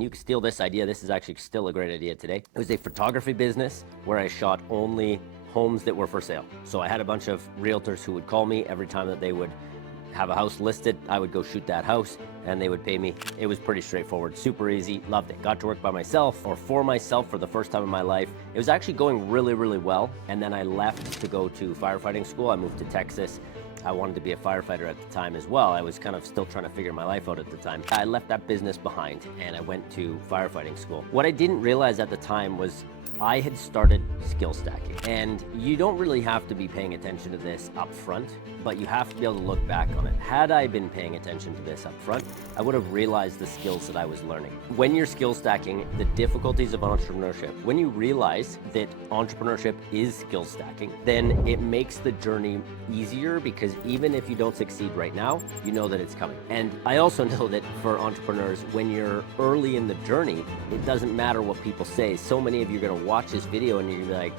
You can steal this idea. This is actually still a great idea today. It was a photography business where I shot only homes that were for sale. So I had a bunch of realtors who would call me every time that they would have a house listed. I would go shoot that house and they would pay me. It was pretty straightforward, super easy, loved it. Got to work by myself or for myself for the first time in my life. It was actually going really, really well. And then I left to go to firefighting school. I moved to Texas. I wanted to be a firefighter at the time as well. I was kind of still trying to figure my life out at the time. I left that business behind and I went to firefighting school. What I didn't realize at the time was I had started skill stacking, and you don't really have to be paying attention to this up front, but you have to be able to look back on it. Had I been paying attention to this up front, I would have realized the skills that I was learning. When you're skill stacking, the difficulties of entrepreneurship, when you realize that entrepreneurship is skill stacking, then it makes the journey easier, because even if you don't succeed right now, you know that it's coming. And I also know that for entrepreneurs, when you're early in the journey, it doesn't matter what people say. So many of you are going to watch this video and you're gonna be like,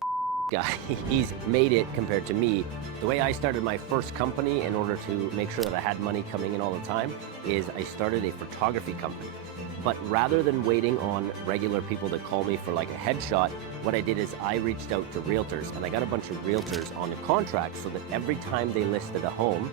guy, he's made it compared to me. The way I started my first company in order to make sure that I had money coming in all the time is I started a photography company. But rather than waiting on regular people to call me for like a headshot, what I did is I reached out to realtors, and I got a bunch of realtors on the contract so that every time they listed a home,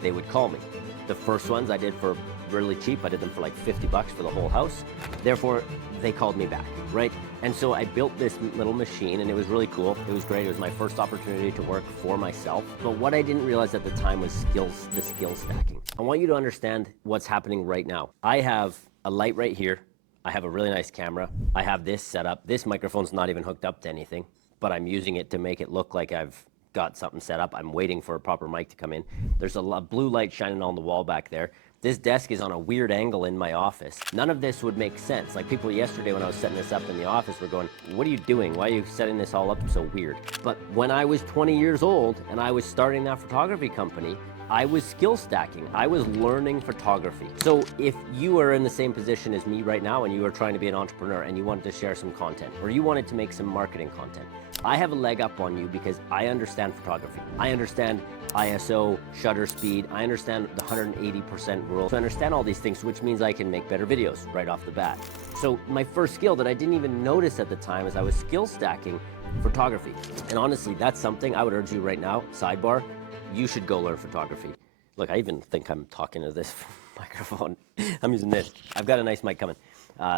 they would call me. The first ones I did for really cheap. I did them for like 50 bucks for the whole house. Therefore, they called me back, right? And so I built this little machine, and it was really cool. It was great. It was my first opportunity to work for myself. But what I didn't realize at the time was the skill stacking. I want you to understand what's happening right now. I have a light right here. I have a really nice camera. I have this set up. This microphone's not even hooked up to anything, but I'm using it to make it look like I've got something set up. I'm waiting for a proper mic to come in. There's a blue light shining on the wall back there. This desk is on a weird angle in my office. None of this would make sense. Like, people yesterday when I was setting this up in the office were going, what are you doing? Why are you setting this all up so weird? But when I was 20 years old and I was starting that photography company, I was skill stacking. I was learning photography. So if you are in the same position as me right now and you are trying to be an entrepreneur and you wanted to share some content, or you wanted to make some marketing content, I have a leg up on you because I understand photography. I understand ISO, shutter speed. I understand the 180% rule. So I understand all these things, which means I can make better videos right off the bat. So my first skill that I didn't even notice at the time is I was skill stacking photography. And honestly, that's something I would urge you right now, sidebar, you should go learn photography. Look, I even think I'm talking to this microphone. I'm using this. I've got a nice mic coming.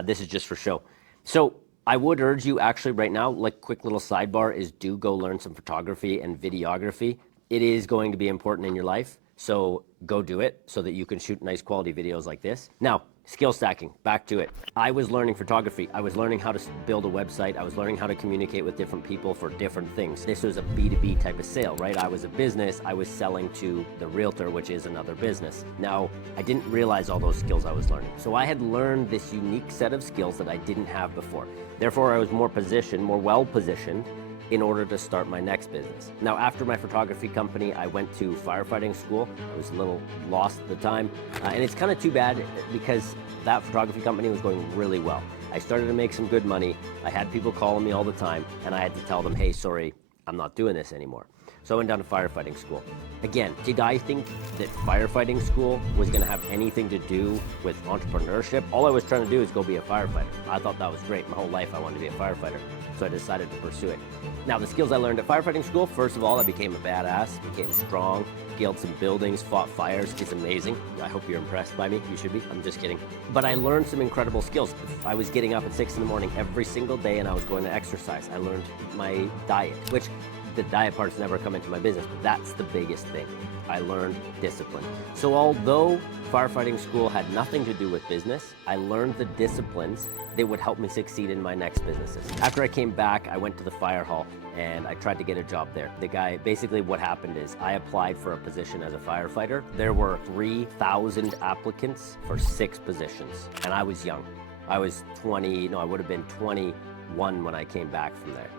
This is just for show. So I would urge you actually right now, like, quick little sidebar, is do go learn some photography and videography. It is going to be important in your life, so go do it so that you can shoot nice quality videos like this. Now, skill stacking, back to it. I was learning photography. I was learning how to build a website. I was learning how to communicate with different people for different things. This was a B2B type of sale, right? I was a business. I was selling to the realtor, which is another business. Now, I didn't realize all those skills I was learning. So I had learned this unique set of skills that I didn't have before. Therefore, I was more well-positioned in order to start my next business. Now, after my photography company, I went to firefighting school. I was a little lost at the time. And it's kind of too bad because that photography company was going really well. I started to make some good money. I had people calling me all the time, and I had to tell them, hey, sorry, I'm not doing this anymore. So I went down to firefighting school. Again, did I think that firefighting school was gonna have anything to do with entrepreneurship? All I was trying to do is go be a firefighter. I thought that was great. My whole life I wanted to be a firefighter. So I decided to pursue it. Now, the skills I learned at firefighting school, first of all, I became a badass, became strong, scaled some buildings, fought fires. It's amazing. I hope you're impressed by me. You should be. I'm just kidding. But I learned some incredible skills. I was getting up at 6 in the morning every single day, and I was going to exercise. I learned my diet, which the diet part's never come into my business, but that's the biggest thing. I learned discipline. So although firefighting school had nothing to do with business, I learned the disciplines that would help me succeed in my next businesses. After I came back, I went to the fire hall and I tried to get a job there. The guy, basically what happened is I applied for a position as a firefighter. There were 3,000 applicants for 6 positions, and I was young. I was I would have been 21 when I came back from there.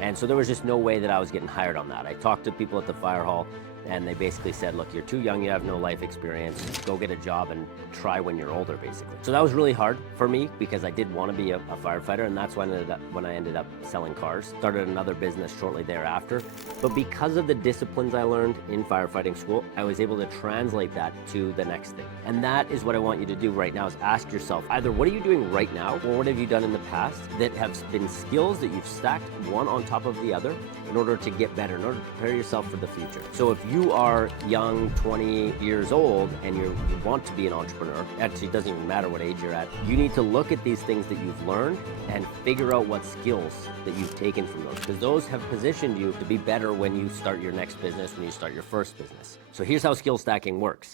And so there was just no way that I was getting hired on that. I talked to people at the fire hall. and they basically said, look, you're too young, you have no life experience, go get a job and try when you're older, basically. So that was really hard for me because I did want to be a firefighter, and that's when I ended up selling cars. Started another business shortly thereafter. But because of the disciplines I learned in firefighting school, I was able to translate that to the next thing. And that is what I want you to do right now, is ask yourself, either what are you doing right now, or what have you done in the past that have been skills that you've stacked one on top of the other in order to get better, in order to prepare yourself for the future. So if you are young, 20 years old, and you want to be an entrepreneur, actually it doesn't even matter what age you're at, you need to look at these things that you've learned and figure out what skills that you've taken from those, because those have positioned you to be better when you start your next business, when you start your first business. So here's how skill stacking works.